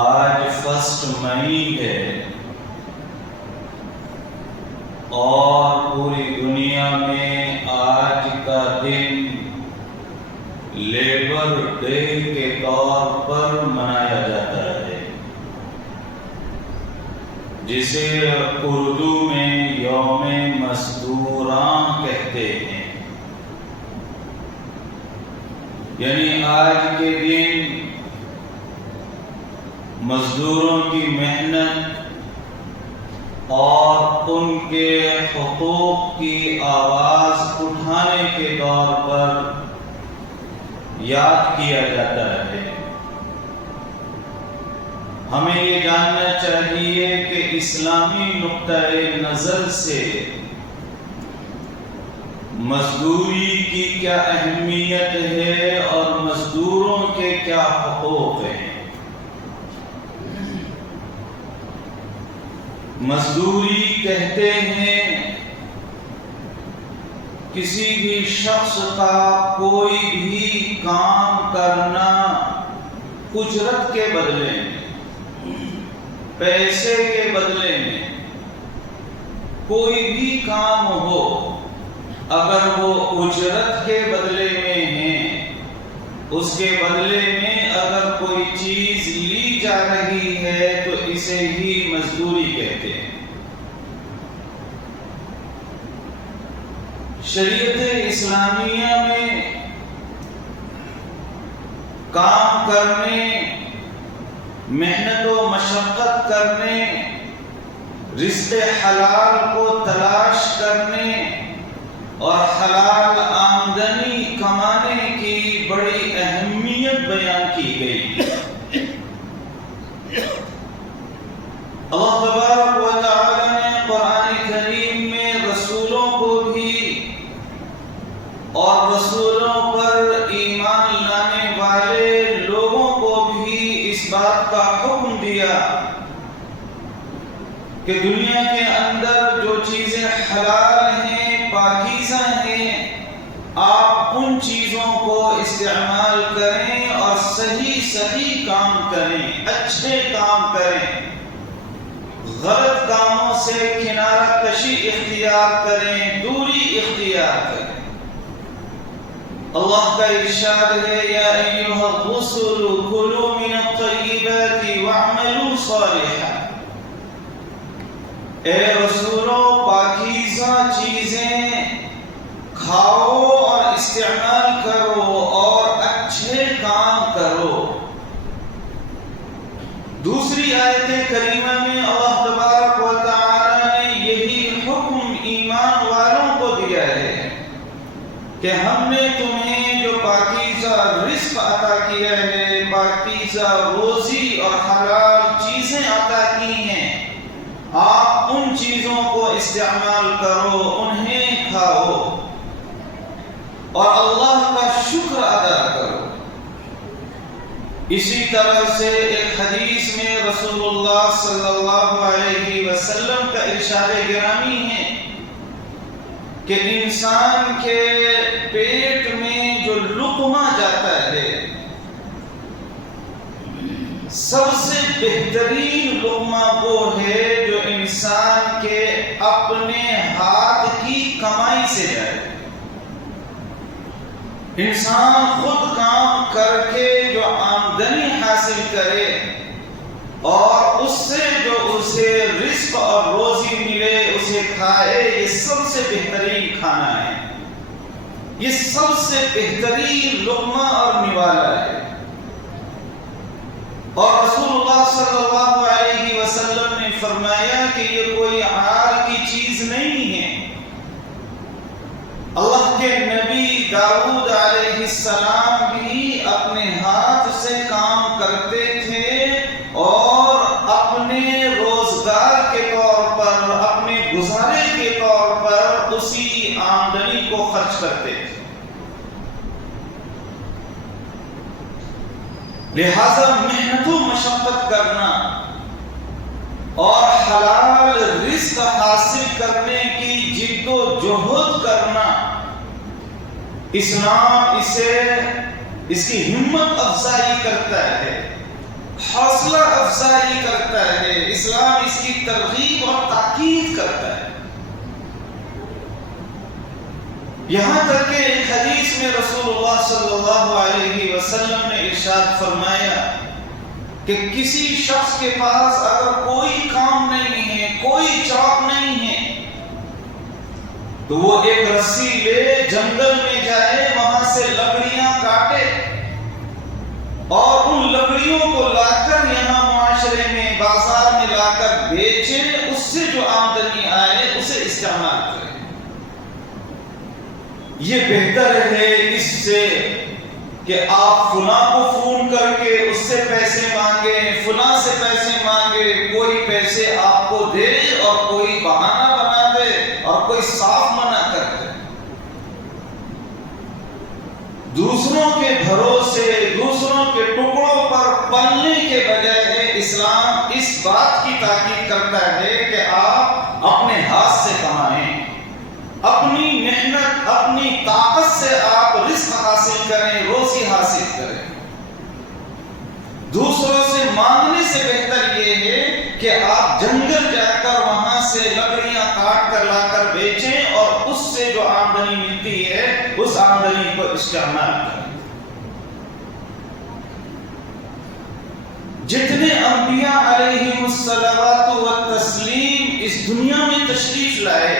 آج 1 مئی ہے اور پوری دنیا میں آج کا دن لیبر ڈے کے طور پر منایا جاتا ہے، جسے اردو میں یوم مزدوراں کہتے ہیں۔ یعنی آج کے دن مزدوروں کی محنت اور ان کے حقوق کی آواز اٹھانے کے طور پر یاد کیا جاتا ہے۔ ہمیں یہ جاننا چاہیے کہ اسلامی نقطۂ نظر سے مزدوری کی کیا اہمیت ہے اور مزدوروں کے کیا حقوق ہیں۔ مزدوری کہتے ہیں کسی بھی شخص کا کوئی بھی کام کرنا اجرت کے بدلے میں، پیسے کے بدلے میں، کوئی بھی کام ہو اگر وہ اجرت کے بدلے میں ہے، اس کے بدلے میں اگر کوئی چیز لی جا رہی ہے تو اسے ہی مزدوری کہتے ہیں۔ شریعت اسلامیہ میں کام کرنے، محنت و مشقت کرنے، رزق حلال کو تلاش کرنے اور حلال آمدنی کمانے کی بڑی اہمیت بیان کی گئی۔ اللہ تبارک و تعالی نے قرآن کریم میں رسولوں کو بھی اور رسولوں پر ایمان لانے والے لوگوں کو بھی اس بات کا حکم دیا کہ دنیا کے اندر جو چیزیں حلال ہیں، پاکیزہ ہیں، آپ ان چیزوں کو استعمال کریں اور صحیح کام کریں، اچھے کام کریں، غلط کاموں سے کنارہ کشی اختیار کریں، دوری اختیار کریں۔ اللہ کا ارشاد ہے، یا ایھا الرسل کلوا من الطیبات واعملوا صالحا۔ اے رسولوں، پاکیزہ چیزیں کھاؤ اور استعمال کرو اور اچھے کام کرو۔ دوسری آیت کریمہ میں اللہ تبارک و تعالی نے یہی حکم ایمان والوں کو دیا ہے کہ ہم نے تمہیں جو پاکیزہ رزق عطا کیا ہے، پاکیزہ روزی اور حلال چیزیں عطا کی ہیں، آپ ان چیزوں کو استعمال کرو، انہیں کھاؤ اور اللہ کا شکر ادا کرو۔ اسی طرح سے ایک حدیث میں رسول اللہ صلی اللہ علیہ وسلم کا ارشاد گرامی ہے کہ انسان کے پیٹ میں جو لقمہ جاتا ہے، سب سے بہترین لقمہ وہ ہے جو انسان کے اپنے ہاتھ کی کمائی سے جائے۔ انسان خود کام کر کے جو آمدنی حاصل کرے اور اس سے جو اسے رزق اور روزی ملے اسے کھائے، یہ سب سے بہترین کھانا ہے، یہ سب سے بہترین لقمہ اور نوالا ہے۔ اور رسول اللہ صلی اللہ علیہ وسلم نے فرمایا کہ یہ کوئی عار کی چیز نہیں ہے۔ اللہ کے نبی داؤد علیہ السلام بھی اپنے ہاتھ سے کام کرتے تھے اور اپنے روزگار کے طور پر، اپنے گزارے کے طور پر اسی آمدنی کو خرچ کرتے تھے۔ لہذا محنت و مشقت کرنا اور حلال رزق حاصل کرنے کی جد و جہد کرنا، اسلام اس کی ہمت افزائی کرتا ہے۔ حوصلہ افزائی کرتا ہے، اسلام اس کی ترغیب اور تاکید کرتا ہے۔ یہاں تک کہ ایک حدیث میں رسول اللہ صلی اللہ علیہ وسلم نے ارشاد فرمایا کہ کسی شخص کے پاس اگر کوئی کام نہیں ہے، کوئی جاب نہیں ہے، تو وہ ایک رسی لے جنگل میں جائے، وہاں سے لکڑیاں کاٹے اور ان لکڑیوں کو لا کر یہاں معاشرے میں، بازار میں لا کر بیچے، اس سے جو آمدنی آئے اسے استعمال کرے۔ یہ بہتر ہے اس سے کہ آپ فلاں کو فون کر کے اس سے پیسے مانگے، فلاں سے پیسے مانگے، کوئی پیسے آپ کو دے اور کوئی بہانہ بنا دے اور کوئی صاف منع کر دے۔ دوسروں کے بھروسے، دوسروں کے ٹکڑوں پر پلنے کے بجائے اسلام اس بات کی تاکید کرتا ہے کہ آپ اپنے ہاتھ سے کمائیں، اپنی محنت، اپنی طاقت سے آپ رزق حاصل کریں، روزی حاصل کریں۔ دوسروں سے مانگنے سے بہتر یہ ہے کہ آپ جنگل جا کر وہاں سے لکڑیاں کاٹ کر لا کر بیچیں اور اس سے جو آمدنی ملتی ہے اس آمدنی کو استعمال کریں۔ جتنے انبیاء علیہم الصلوات والتسلیم اس دنیا میں تشریف لائے،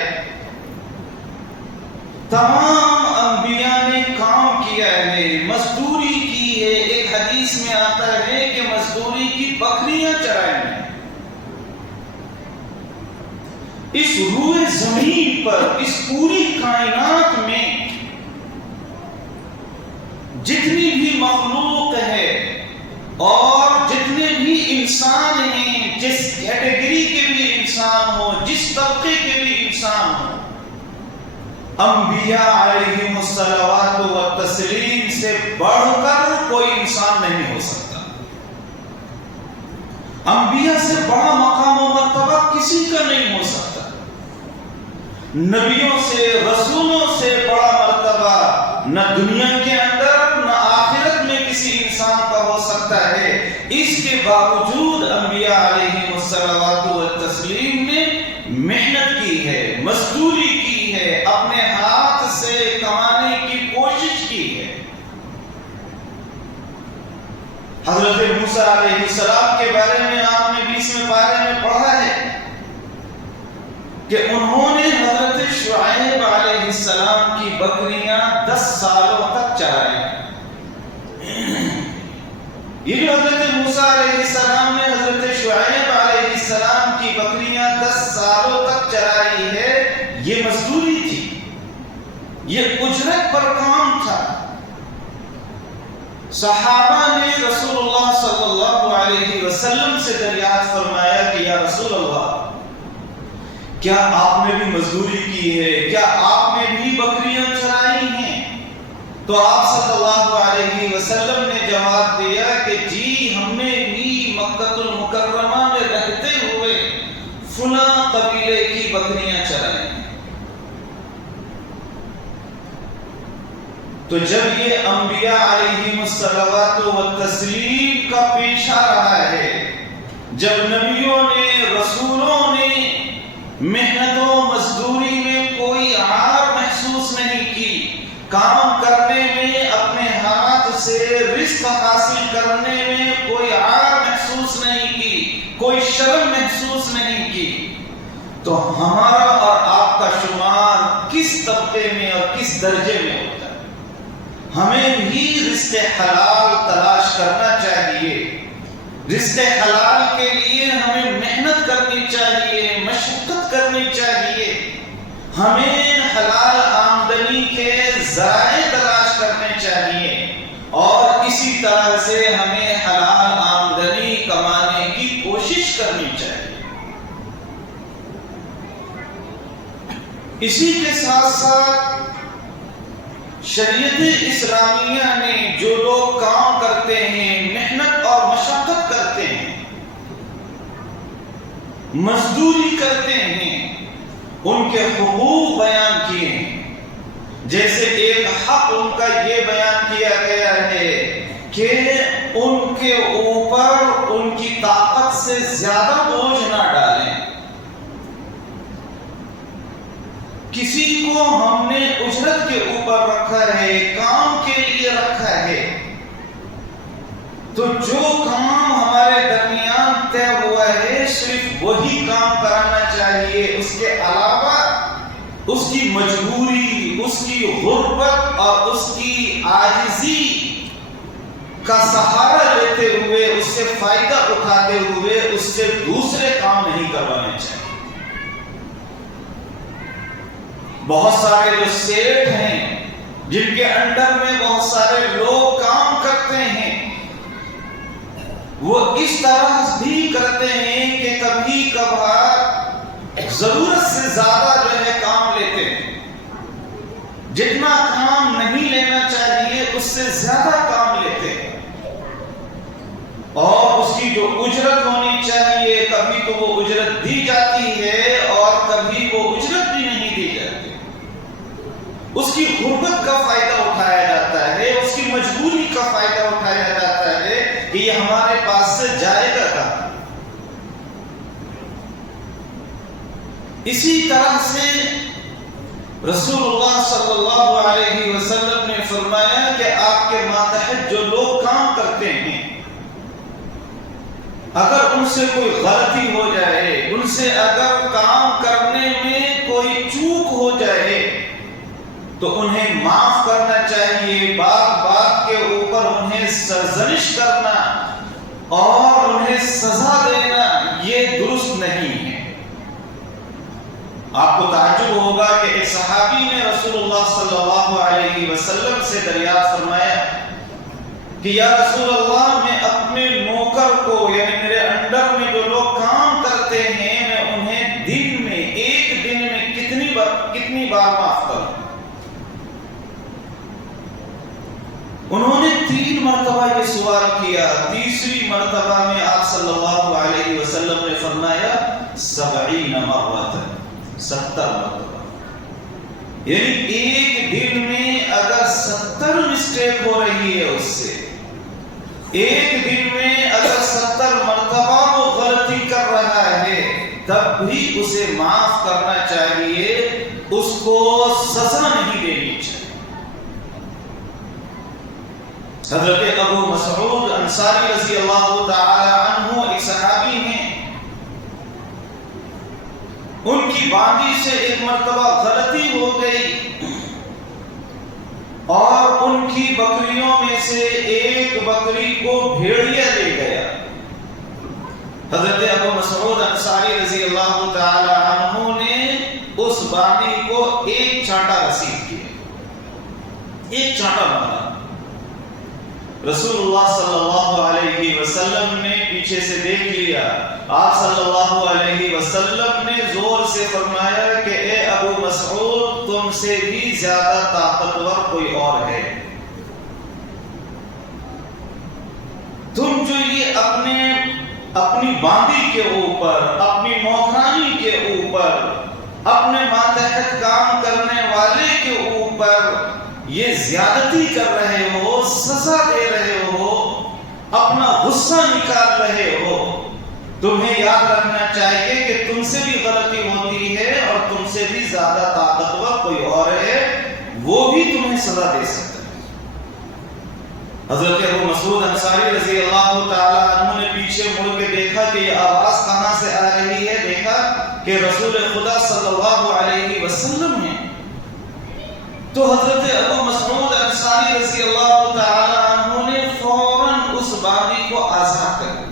تمام انبیاء نے کام کیا ہے، مزدوری کی ہے۔ ایک حدیث میں آتا ہے کہ مزدوری کی بکریاں چرائی ہیں۔ اس روئے زمین پر، اس پوری کائنات میں جتنی بھی مخلوق ہے اور جتنے بھی انسان ہیں، جس کیٹیگری کے بھی انسان ہو، جس طبقے کے بھی انسان ہو، انبیاء علیہم الصلوات والتسلیم سے بڑھ کر کوئی انسان نہیں ہو سکتا۔ انبیاء سے بڑا مقام و مرتبہ کسی کا نہیں ہو سکتا۔ نبیوں سے، رسولوں سے بڑا مرتبہ نہ دنیا کے اندر نہ آخرت میں کسی انسان کا ہو سکتا ہے۔ اس کے باوجود انبیاء علیہم الصلوات والتسلیم نے محنت کی ہے، مزدوری کی ہے، اپنے ہاتھ سے کمانے کی کوشش کی ہے۔ حضرت موسیٰ علیہ السلام کے بارے میں آپ نے 20ویں پارے میں پڑھا ہے کہ انہوں نے حضرت شعیب علیہ السلام کی بکریاں 10 سالوں تک چرائی۔ یہ جو حضرت موسیٰ علیہ السلام نے حضرت شعیب علیہ السلام کی بکریاں 10 سالوں تک چرائی ہے، یہ مزدوری تھی، یہ اجرت پر کام تھا۔ صحابہ نے رسول اللہ صلی اللہ علیہ وسلم سے دریافت فرمایا کہ یا رسول اللہ، کیا آپ نے بھی مزدوری کی ہے؟ کیا آپ نے بھی بکریاں چرائی ہیں؟ تو آپ صلی اللہ علیہ وسلم نے جواب دیا کہ جی، ہم نے بھی مکہ المکرمہ میں رہتے ہوئے فلاں قبیلے کی بکریاں چرائی۔ تو جب یہ انبیاء علیہم الصلوات والتسلیم کا پیشہ رہا ہے، جب نبیوں نے، رسولوں نے محنت و مزدوری میں کوئی عار محسوس نہیں کی، کام کرنے میں، اپنے ہاتھ سے رزق حاصل کرنے میں کوئی عار محسوس نہیں کی، کوئی شرم محسوس نہیں کی، تو ہمارا اور آپ کا شمار کس طبقے میں اور کس درجے میں ہوتا ہے؟ ہمیں بھی رزق حلال تلاش کرنا چاہیے۔ رزق حلال کے لیے ہمیں محنت کرنی چاہیے، مشقت کرنی چاہیے، ہمیں حلال آمدنی کے ذرائع تلاش کرنے چاہیے، اور اسی طرح سے ہمیں حلال آمدنی کمانے کی کوشش کرنی چاہیے۔ اسی کے ساتھ ساتھ شریعت اسلامیہ نے جو لوگ کام کرتے ہیں، محنت اور مشقت کرتے ہیں، مزدوری کرتے ہیں، ان کے حقوق بیان کیے ہیں۔ جیسے ایک حق ان کا یہ بیان کیا گیا ہے کہ کہ ان کے اوپر ان کی طاقت سے زیادہ بوجھ نہ ڈالیں. کسی کو ہم نے اجرت کے اوپر رکھا ہے، کام کے لیے رکھا ہے، تو جو کام ہمارے درمیان طے ہوا ہے صرف وہی کام کرانا چاہیے. اس کے علاوہ اس کی مجبوری، اس کی غربت اور اس کی عاجزی کا سہارا لیتے ہوئے، اس سے فائدہ اٹھاتے ہوئے اس سے دوسرے کام نہیں کروانے چاہیے. بہت سارے جو سیٹ ہیں جن کے انڈر میں بہت سارے لوگ کام کرتے ہیں، وہ اس طرح بھی کرتے ہیں کہ کبھی کبھار ضرورت سے زیادہ جو ہے کام لیتے ہیں. جتنا کام نہیں لینا چاہیے اس سے زیادہ کام لیتے ہیں، اور اس کی جو اجرت ہونی چاہیے کبھی تو وہ اجرت دی جاتی ہے اور کبھی وہ اجرت بھی نہیں دی جاتی. اس کی غربت کا فائدہ اٹھایا جاتا ہے، اس کی مجبوری کا فائدہ اٹھایا جاتا ہے کہ یہ ہمارے پاس سے جائے گا کہاں. اسی طرح سے رسول اللہ صلی اللہ علیہ وسلم نے فرمایا کہ آپ کے ماتحت جو لوگ کام کرتے ہیں، اگر ان سے کوئی غلطی ہو جائے، ان سے اگر کام کرنے میں کوئی چوک ہو جائے تو انہیں معاف کرنا چاہیے. بات بات کے اوپر انہیں سرزنش کرنا اور انہیں سزا دینا یہ درست نہیں ہے. آپ کو تعجب ہوگا کہ ایک صحابی نے رسول اللہ صلی اللہ علیہ وسلم سے دریافت فرمایا کہ یا رسول اللہ، میں اپنے نوکر کو یعنی میرے انڈر میں جو لوگ کام کرتے ہیں، میں انہیں دن میں ایک دن میں کتنی بار معاف کروں؟ انہوں نے 3 مرتبہ یہ سوال کیا. تیسری مرتبہ میں آپ صلی اللہ علیہ وسلم نے فرمایا 70 مرتبہ، 70 مرتبہ. یعنی ایک دن میں اگر 70 مسٹیک ہو رہی ہے اس سے، ایک دن میں اگر 70 مرتبہ وہ غلطی کر رہا ہے، تب بھی اسے معاف کرنا چاہیے، اس کو سزا نہیں دینی چاہیے. حضرت ابو مسعود انصاری رضی اللہ تعالی عنہ ایک صحابی ہیں، ان کی باندی سے ایک مرتبہ غلطی ہو گئی اور ان کی بکریوں میں سے ایک بکری کو بھیڑیا لے گیا. حضرت ابو مسعود انصاری رضی اللہ تعالی عنہ نے اس باندی کو ایک چانٹا رسید کیا، ایک چانٹا مارا. رسول اللہ صلی اللہ علیہ وسلم نے پیچھے سے دیکھ لیا. آپ صلی اللہ علیہ وسلم نے زور سے فرمایا کہ اے ابو مسعود، تم سے بھی زیادہ طاقتور کوئی اور ہے. تم جو یہ اپنی باندی کے اوپر، اپنی نوکرانی کے اوپر، اپنے ماتحت کام کرنے والے کے اوپر یہ زیادتی کر رہے ہو، سزا دے رہے ہو، اپنا غصہ نکال رہے ہو، تمہیں یاد رکھنا چاہیے کہ تم سے بھی غلطی ہوتی ہے اور تم سے بھی زیادہ طاقتور کوئی اور ہے، وہ بھی تمہیں سزا دے سکتا ہے. حضرت ابو مسعود انصاری رضی اللہ تعالی عنہ نے پیچھے مڑ کے دیکھا کہ یہ آواز کہاں سے آ رہی ہے. دیکھا کہ رسول خدا صلی اللہ علیہ وسلم نے. تو حضرت ابو مسعود انصاری رضی اللہ تعالی عنہ نے فوراً اس باندی کو آزاد کر دیا.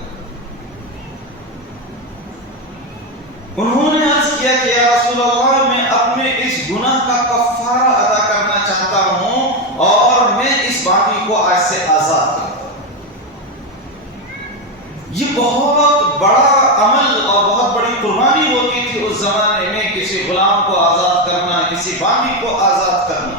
انہوں نے عرض کیا کہ یا رسول اللہ، میں اپنے اس گناہ کا کفارہ ادا کرنا چاہتا ہوں اور میں اس باندی کو آج سے آزاد کرتا ہوں. یہ بہت بڑا عمل اور بہت بڑی قربانی ہوتی تھی اس زمانے میں، کسی غلام کو آزاد کرنا، کسی باندی کو آزاد کرنا.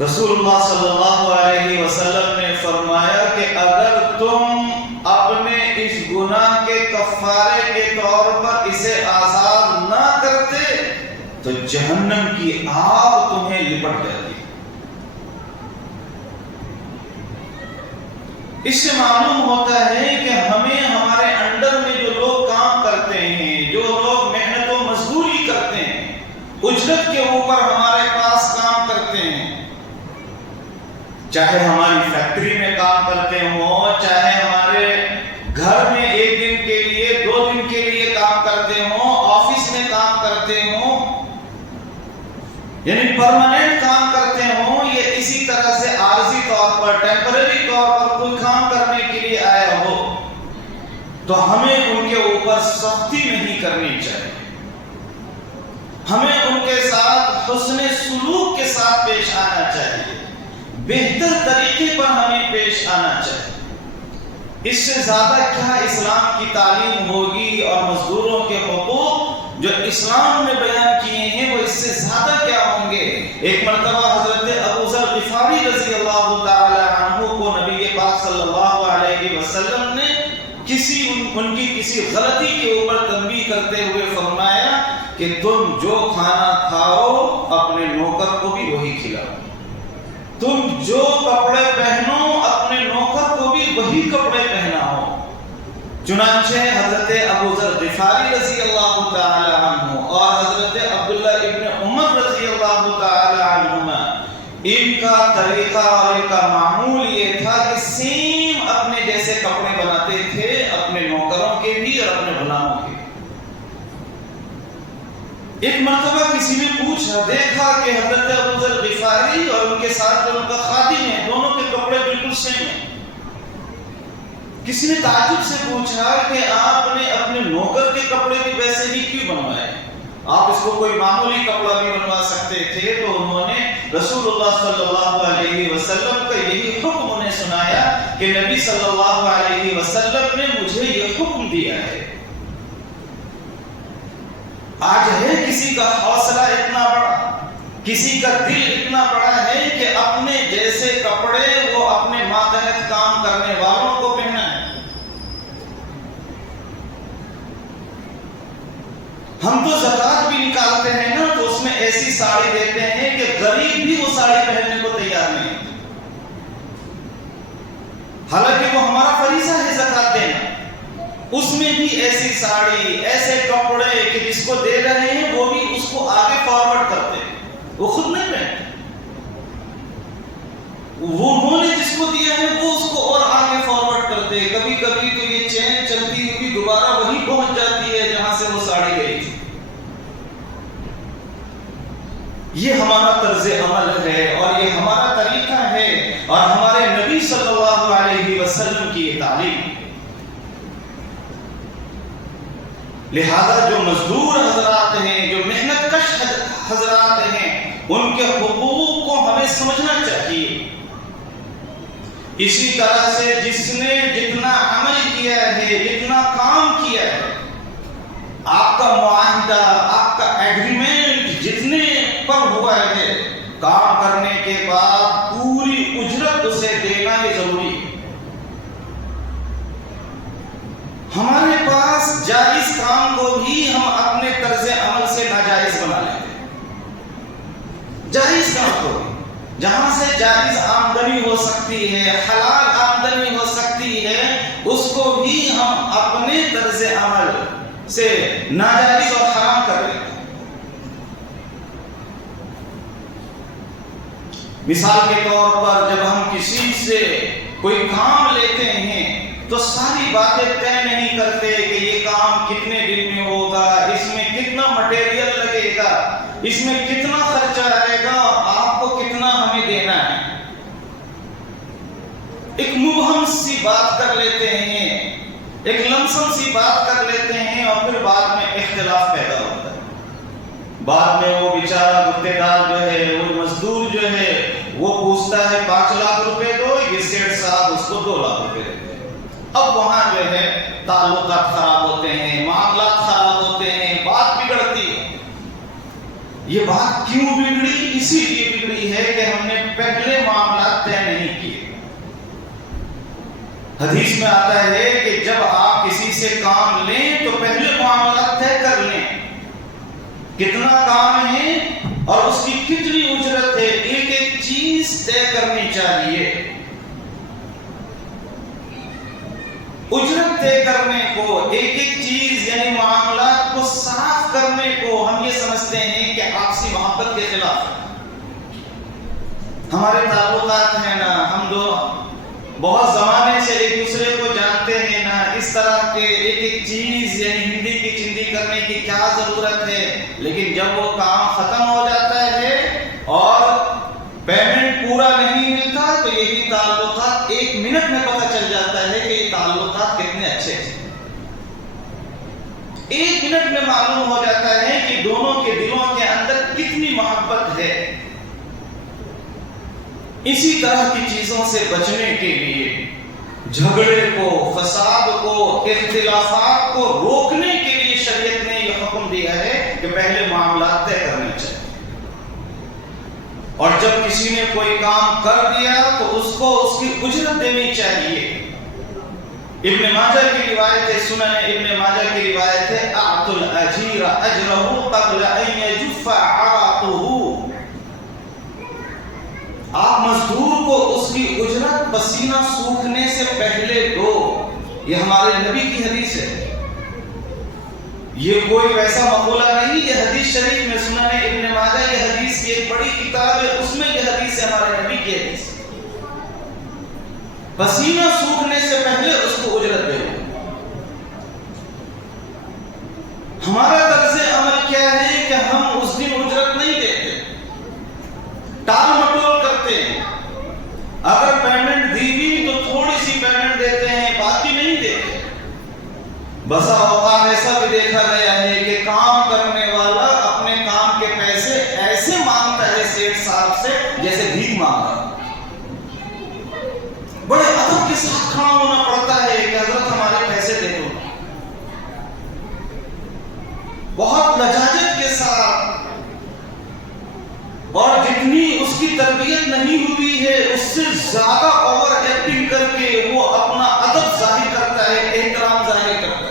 رسول اللہ صلی اللہ علیہ وسلم نے فرمایا کہ اگر تم اپنے اس گناہ کے کفارے کے طور پر اسے آزاد نہ کرتے تو جہنم کی آگ تمہیں لپٹ جاتی. اس سے معلوم ہوتا ہے کہ ہمیں ہمارے انڈر میں جو لوگ کام کرتے ہیں، جو لوگ محنت و مزدوری کرتے ہیں، اجرت کے اوپر ہمارے پاس کام کرتے ہیں، چاہے ہماری فیکٹری میں کام کرتے ہوں، چاہے ہمارے گھر میں ایک دن کے لیے 2 دن کے لیے کام کرتے ہوں، آفس میں کام کرتے ہوں، یعنی پرماننٹ کام کرتے ہوں، یہ اسی طرح سے عارضی طور پر، ٹیمپرری طور پر کوئی کام کرنے کے لیے آیا ہو، تو ہمیں ان کے اوپر سختی نہیں کرنی چاہیے، ہمیں ان کے ساتھ حسن سلوک کے ساتھ پیش آنا چاہیے، بہتر طریقے پر ہمیں پیش آنا چاہیے۔ اس سے زیادہ کیا اسلام کی تعلیم ہوگی، اور مزدوروں کے حقوق جو اسلام میں بیان کیے ہیں وہ اس سے زیادہ کیا ہوں گے۔ ایک مرتبہ حضرت ابو ذر غفاری رضی اللہ تعالی عنہ کو نبی پاک صلی اللہ علیہ وسلم نے ان کی کسی غلطی کے اوپر تنبیہ کرتے ہوئے فرمایا کہ تم جو کھانا کھاؤ اپنے نوکر کو بھی وہی کھلاؤ، تم جو کپڑے پہنو اپنے نوکر کو بھی وہی کپڑے پہناؤ۔ چنانچہ حضرت ابو ذر غفاری رضی اللہ تعالی عنہ اور حضرت عبداللہ ابن عمر رضی اللہ تعالی عنہما، ان کا طریقہ اور ان کا معمول یہ تھا کہ سیم اپنے جیسے کپڑے بناتے تھے، اپنے نوکروں کے بھی اور اپنے غلاموں کے بھی۔ ایک مرتبہ کسی نے پوچھا، دیکھا کہ حضرت ابو ذر غفاری اور ان کے ساتھ جو ان کا خادم ہے، دونوں کے کپڑے بالکل سیم ہیں۔ کسی نے تعجب سے پوچھا کہ آپ نے اپنے نوکر کے کپڑے بھی ویسے ہی کیوں بنوائے؟ آپ اس کو کوئی معمولی کپڑا بھی بنوا سکتے تھے۔ تو انہوں نے رسول اللہ صلی اللہ علیہ وسلم کا یہی حکم انہیں سنایا کہ نبی صلی اللہ علیہ وسلم نے مجھے یہ حکم دیا ہے۔ آج ہے کسی کا حوصلہ اتنا بڑا، کسی کا دل اتنا بڑا ہے کہ اپنے جیسے کپڑے وہ اپنے ماتحت کام کرنے والوں کو پہنا ہے۔ ہم تو زکات بھی نکالتے ہیں نا، تو اس میں ایسی ساڑی دیتے ہیں کہ غریب بھی وہ ساڑی پہننے کو تیار نہیں، حالانکہ وہ ہمارا فریضہ ہے زکات دینا۔ اس میں بھی ایسی ساڑی، ایسے کپڑے کہ جس کو دے رہے ہیں وہ بھی اس کو آگے فارورڈ کرتے ہیں، وہ خود نہیں پہنتے، انہوں نے جس کو دیا ہے وہ اس کو اور آگے فارورڈ کرتے ہیں۔ کبھی کبھی تو یہ چین چلتی ہوئی دوبارہ وہی پہنچ جاتی ہے جہاں سے وہ ساڑی گئی تھی۔ یہ ہمارا طرز عمل ہے اور یہ ہمارا طریقہ ہے اور ہمارے نبی صلی اللہ علیہ وسلم کی یہ تعلیم۔ لہذا جو مزدور حضرات ہیں، جو محنت کش حضرات ہیں، ان کے حقوق کو ہمیں سمجھنا چاہیے۔ اسی طرح سے جس نے جتنا عمل کیا ہے، جتنا کام کیا ہے، آپ کا معاہدہ، آپ کا ایگریمنٹ جتنے پر ہوا ہے، کام کرنے کے بعد پوری اجرت اسے دینا یہ ضروری ہے۔ ہمارے پاس جائز کام کو بھی ہم اپنے طرز عمل سے ناجائز بنا لیتے ہیں۔ جائز کام کو جہاں سے جائز آمدنی ہو سکتی ہے، حلال آمدنی ہو سکتی ہے، اس کو بھی ہم اپنے طرز عمل سے ناجائز اور حرام کر لیتے ہیں۔ مثال کے طور پر جب ہم کسی سے کوئی کام لیتے ہیں تو ساری باتیں طے نہیں کرتے کہ یہ کام کتنے دن میں ہوگا، اس میں کتنا مٹیریل لگے گا، اس میں کتنا خرچہ آئے گا اور آپ کو کتنا ہمیں دینا ہے۔ ایک مبہم سی بات کر لیتے ہیں، ایک لمسم سی بات کر لیتے ہیں اور پھر بعد میں اختلاف پیدا ہوتا ہے۔ بعد میں وہ بیچارہ گتے دار جو ہے، وہ مزدور جو ہے، وہ پوچھتا ہے 5 لاکھ روپے دو، یہ سیٹ صاحب اس کو 2 لاکھ روپے دیتے ہیں۔ اب وہاں جو ہے تعلقات خراب ہوتے ہیں، معاملات خراب ہوتے ہیں، بات بگڑتی ہے۔ یہ بات کیوں بگڑی؟ اسی لیے بگڑی ہے کہ ہم نے پہلے معاملات طے نہیں کیے۔ حدیث میں آتا ہے کہ جب آپ کسی سے کام لیں تو پہلے معاملات طے کر لیں، کتنا کام ہے اور اس کی کتنی اجرت ہے، ایک ایک چیز طے کرنی چاہیے۔ اجرت طے کرنے کو، ایک ایک چیز یعنی معاملات کو صاف کرنے کو ہم یہ سمجھتے ہیں کہ آپسی محبت کے خلاف ہے۔ ہمارے تعلقات ہیں نا، ہم دو بہت زمانے سے ایک دوسرے کو جانتے ہیں نا، اس طرح کے ایک ایک چیز یعنی ہندی کی چندی کرنے کی کیا ضرورت ہے، لیکن جب وہ کام ختم ہو جاتا ہے اور پیمنٹ پورا نہیں ملتا تو یہی تعلقات ایک منٹ میں پتہ چل جاتا ہے کہ یہ تعلقات کتنے اچھے تھے۔ ایک منٹ میں معلوم ہو جاتا ہے کہ دونوں کے دلوں کے اندر کتنی محبت ہے۔ اسی طرح کی چیزوں سے بچنے کے لیے جھگڑے کو، فساد کو، اختلافات کو روکنے کے لیے شریعت نے یہ حکم دیا ہے کہ پہلے معاملات طے کرنے چاہیے، اور جب کسی نے کوئی کام کر دیا تو اس کو اس کی اجرت دینی چاہیے۔ ابن ماجہ کی روایت ہے، سنن ابن ماجہ کی روایت ہے، اعطوا الاجیر اجرہ قبل ان یجف عرقہ، آپ مزدور کو اس کی اجرت پسینہ سوکھنے سے پہلے دو۔ یہ ہمارے نبی کی حدیث ہے، یہ کوئی ویسا مقولہ نہیں، یہ حدیث شریف میں سنن ابن ماجہ، یہ حدیث کی ایک بڑی کتاب ہے، اس میں یہ حدیث ہے، ہمارے نبی کی حدیث ہے۔ پسینہ سوکھنے سے پہلے اس کو اجرت دے دو۔ ہمارا طرز عمل کیا ہے کہ ہم اس دن اجرت نہیں دیتے، ٹال مٹول کرتے ہیں۔ اگر پیمنٹ دی بھی تو تھوڑی سی پیمنٹ دیتے ہیں، باقی نہیں دیتے۔ بسا اوقات ایسا بھی دیکھا گیا ہے کہ کام کرنے والا اپنے کام کے پیسے ایسے مانگتا ہے سیٹ صاحب سے جیسے بھیک مانگ رہا۔ بڑے ادب کے ساتھ کھڑا ہونا پڑتا ہے کہ حضرت ہمارے پیسے دے دو، بہت لجاجت کے ساتھ، اور جتنی اس کی تربیت نہیں ہوئی ہے اس سے زیادہ اوور ایکٹنگ کر کے وہ اپنا ادب ظاہر کرتا ہے، احترام ظاہر کرتا ہے۔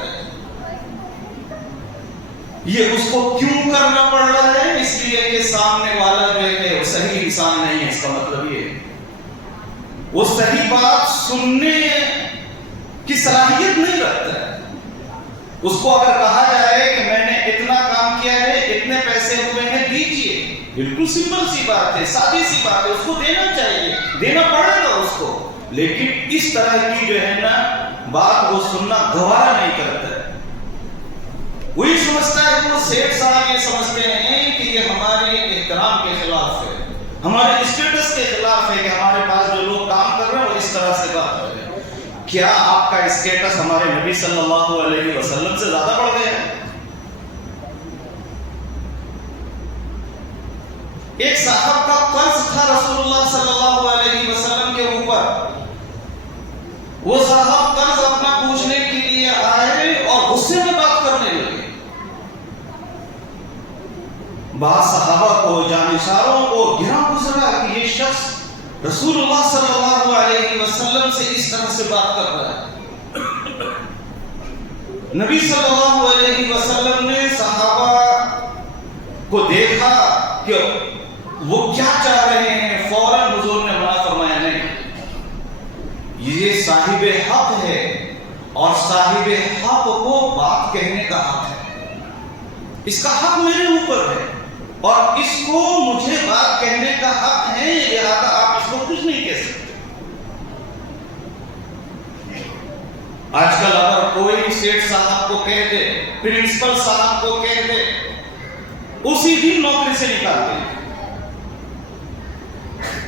یہ اس کو کیوں کرنا پڑ رہا ہے؟ اس لیے کہ سامنے والا جو ہے وہ صحیح انسان نہیں ہے، اس کا مطلب یہ ہے وہ صحیح بات سننے کی صلاحیت نہیں رکھتا ہے۔ اس کو اگر کہا جائے کہ میں نے اتنا کام کیا ہے، اتنے پیسے ہوئے ہیں، دیجیے، بالکل سمپل سی بات ہے، سادی سی بات ہے، اس کو دینا چاہیے، دینا پڑے گا اس کو، لیکن اس طرح کی جو ہے نا بات وہ سننا گوارا نہیں کرتا ہے۔ وہی سمجھتا ہے، وہ سیٹ صاحب یہ سمجھتے ہیں کہ یہ ہمارے احترام کے خلاف ہے، ہمارے اسٹیٹس کے خلاف ہے کہ ہمارے پاس جو لوگ کام کر رہے ہیں وہ اس طرح سے بات کر رہے ہیں۔ کیا آپ کا اسٹیٹس ہمارے نبی صلی اللہ علیہ وسلم سے زیادہ بڑھ گیا ہے؟ ایک صاحب کا قرض تھا رسول اللہ صلی اللہ علیہ وسلم کے اوپر، وہ صاحب قرض اپنا پوچھنے کے لیے آئے اور غصے میں بات کرنے لگے۔ بعض صحابہ کو، جانشاروں کو گرا گزرا کہ یہ شخص رسول اللہ صلی اللہ علیہ وسلم سے اس طرح سے بات کر رہا ہے۔ نبی صلی اللہ علیہ وسلم نے صحابہ کو دیکھا کہ وہ کیا چاہ رہے ہیں، فوراً حضور نے منع فرمایا، نہیں، یہ صاحب حق ہے اور صاحب حق کو بات کہنے کا حق ہے، اس کا حق میرے اوپر ہے اور اس کو مجھے بات کہنے کا حق ہے، لہذا آپ اس کو کچھ نہیں کہہ سکتے۔ آج کل اگر کوئی سیٹ صاحب کو کہہ دے، پرنسپل صاحب کو کہہ دے، اسی دن نوکری سے نکالتے ہیں۔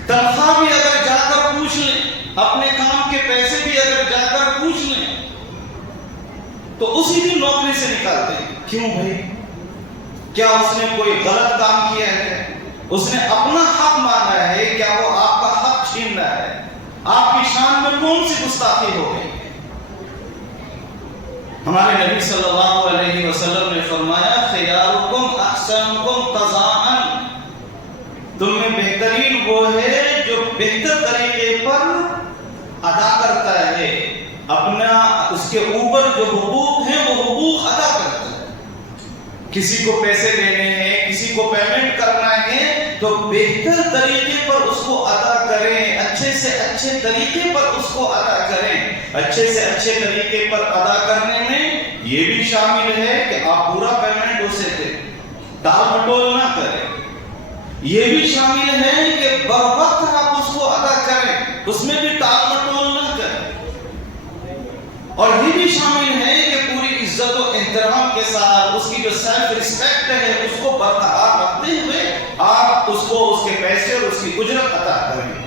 تنخواہ بھی اگر جا کر پوچھ لیں، اپنے کام کے پیسے بھی اگر جا کر پوچھ لیں تو اسی دن نوکری سے نکالتے ہیں۔ کیوں بھائی؟ کیا اس نے کوئی غلط کام کیا ہے؟ اس نے اپنا حق مانگا ہے، کیا وہ آپ کا حق چھین رہا ہے؟ آپ کی شان میں کون سی گستاخی ہو گئی؟ ہمارے نبی صلی اللہ علیہ وسلم نے فرمایا، خیارکم احسنکم قضاءً، تم میں بہترین وہ ہے جو بہتر طریقے پر ادا کرتا ہے اپنا، اس کے اوپر جو حقوق ہیں وہ حقوق ادا کرتا ہے۔ کسی کو پیسے دینے ہیں، کسی کو پیمنٹ کرنا ہے تو بہتر طریقے پر اس کو ادا کریں، اچھے سے اچھے طریقے پر اس کو ادا کریں۔ اچھے سے اچھے طریقے پر ادا کرنے میں یہ بھی شامل ہے کہ آپ پورا پیمنٹ اسے دیں، ٹال مٹول نہ کریں۔ یہ بھی شامل ہے کہ بروقت آپ اس کو ادا کریں، اس میں بھی ٹال مٹول نہ کریں۔ اور یہ بھی شامل ہے کہ پوری عزت و احترام کے ساتھ اس کی جو سیلف ریسپیکٹ ہے اس کو برقرار رکھتے ہوئے آپ اس کو اس کے پیسے اور اس کی اجرت عطا کریں۔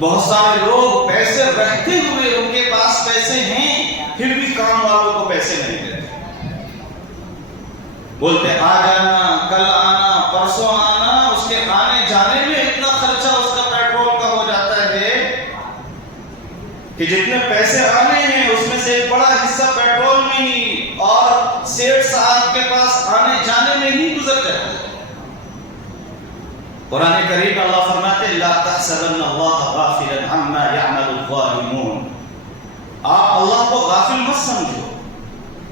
بہت سارے لوگ پیسے رہتے ہوئے ان کے پاس پیسے ہیں پھر بھی کام والوں کو پیسے نہیں دیتے، بولتے آ جانا، کل آنا، پرسوں آنا، اس کے آنے جانے میں اتنا خرچہ اس کا پیٹرول کا ہو جاتا ہے کہ جتنے پیسے آنے ہیں اس میں سے ایک بڑا حصہ پیٹرول میں ہی اور سیٹ صاحب کے پاس آنے جانے میں ہی گزر جاتا ہے۔ قرآن کریم میں اللہ فرماتے ہیں لا تحسبن اللہ غافلا عما يعمل الظالمون، آپ اللہ کو غافل مت سمجھو،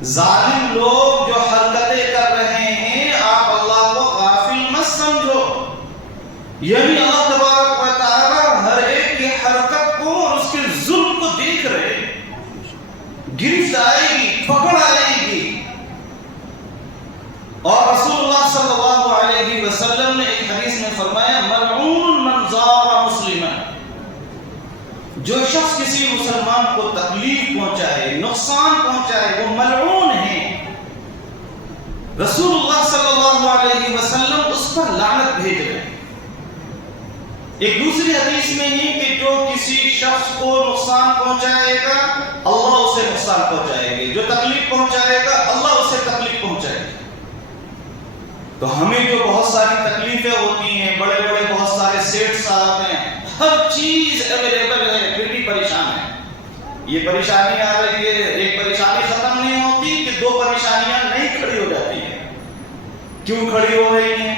ظالم لوگ جو حرکتیں کر رہے ہیں آپ اللہ کو غافل مت سمجھو، یعنی اللہ تبارک و تعالی ہر ایک کی حرکت کو اور اس کے ظلم کو دیکھ رہے ہیں، گرفت آئے گی، پکڑ آئے گی۔ اور رسول اللہ صلی اللہ علیہ وسلم نے ایک حدیث میں فرمایا ملعون من ضار مسلما، جو شخص کسی مسلمان کو تکلیف پہنچائے، نقصان پہنچائے، وہ ملعون ہے۔ رسول اللہ صلی اللہ علیہ وسلم اس پر لعنت بھیج رہے ہیں۔ ایک دوسری حدیث میں ہی کہ جو کسی شخص کو نقصان پہنچائے گا اللہ اسے نقصان پہنچائے گا، جو تکلیف پہنچائے گا اللہ اسے تکلیف پہنچائے گا۔ تو ہمیں جو بہت ساری تکلیفیں ہوتی ہیں، بڑے بڑے بہت سارے سیٹ صاحب ہیں، ہر چیز اویلیبل ہے پھر بھی پریشان ہے۔ یہ پریشانی آ رہی ہے، ایک پریشانی ختم نہیں ہوتی کہ دو پریشانیاں نہیں کھڑی ہو جاتی ہیں۔ کیوں کھڑی ہو رہی ہیں؟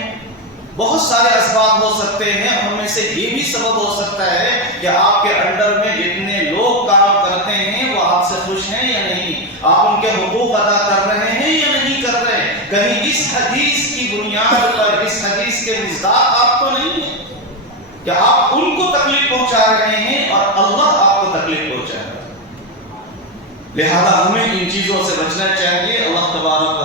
بہت سارے اسباب ہو سکتے ہیں، ان میں سے یہ بھی سبب ہو سکتا ہے کہ آپ کے انڈر میں جتنے لوگ کام کرتے ہیں وہ آپ سے خوش ہیں یا نہیں، آپ ان کے حقوق ادا کر رہے ہیں یا نہیں کر رہے۔ کہیں اس حدیث کی بنیاد پر، اس حدیث کے مصداق آپ کو نہیں ہے کہ آپ ان کو تکلیف پہنچا رہے ہیں اور اللہ آپ کو تکلیف پہنچا رہا ہے۔ لہذا ہمیں ان چیزوں سے بچنا چاہیے۔ اللہ تبارک